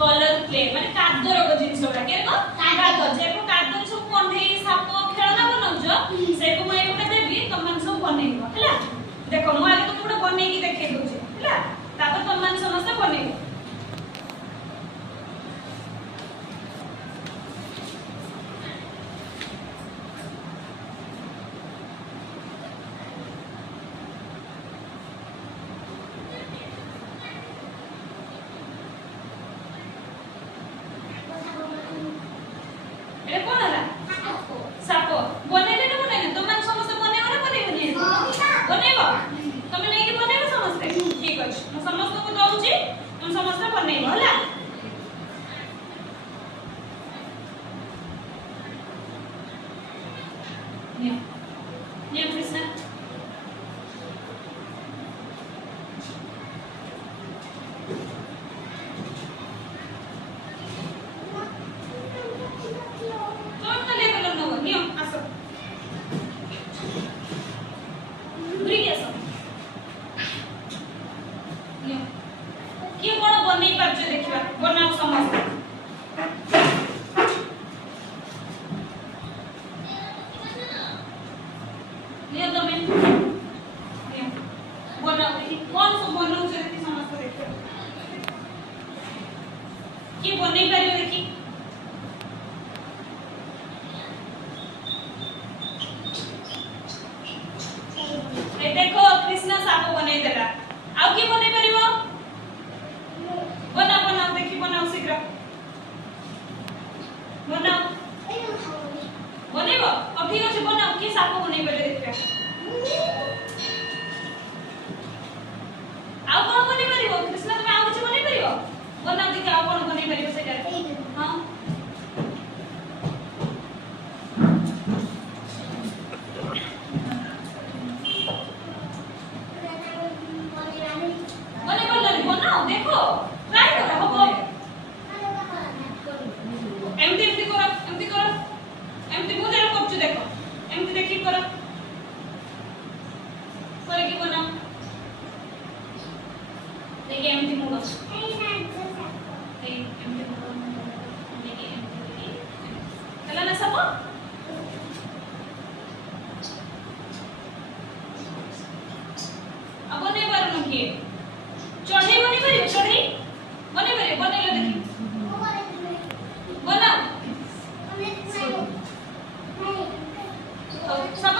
colour clay माने कादर को जिंस गुडा के को कादर जे को कादर सब बन्हेई साप खेलना बनाउजो से को मैं एटा देबी तुम मन सब बनेइबो हला देखो मु आगे तुम गुडा बनेई की देखे दोछे हला तापर तुम मन समस्त बनेइबो এটা কোন হলা সাপ বনাইলে না বনাইলে তোমরা সমস্ত বনাইবো না বনাইবো নি বনাইবো তুমি নাই কি বনাইবো সমস্ত ঠিক আছে মই সমস্ত को দউছি তুমি সমস্ত বনাইবো হলা নিয়া নিয়া কৃষ্ণ किए कोन बनै पारछ देखिबा बनाओ समस्त लियो तमे लियो बनाओ देखि कोन सब बनाउ छ देखि समस्त देखिबा कि बनै पारियो देखि ए देखो कृष्ण साप बनै देला आउ कि बनै परिबो बनाओ बनाओ देखि बनाओ शीघ्र बनाओ बनेबो अब ठीक अछि बनाओ कि साप बनै परे देखिबा आउ कोन बनै परिबो कृष्ण तुम आउ कि बनै परिबो बनाओ देखि आउ कोन बनै परिबो सेटा हां बनाओ देखो ट्राई करो हबो एमती एमती करो एमती मु जरा करछु देखो एमती देखि करो करे कि बनाओ देखि एमती मु बस ए एमती मु देखि एमती चला ना सब अब नहीं पारनु कि चढ़े बने परियो चढ़े बने परियो बनेलो देखि बनाओ सब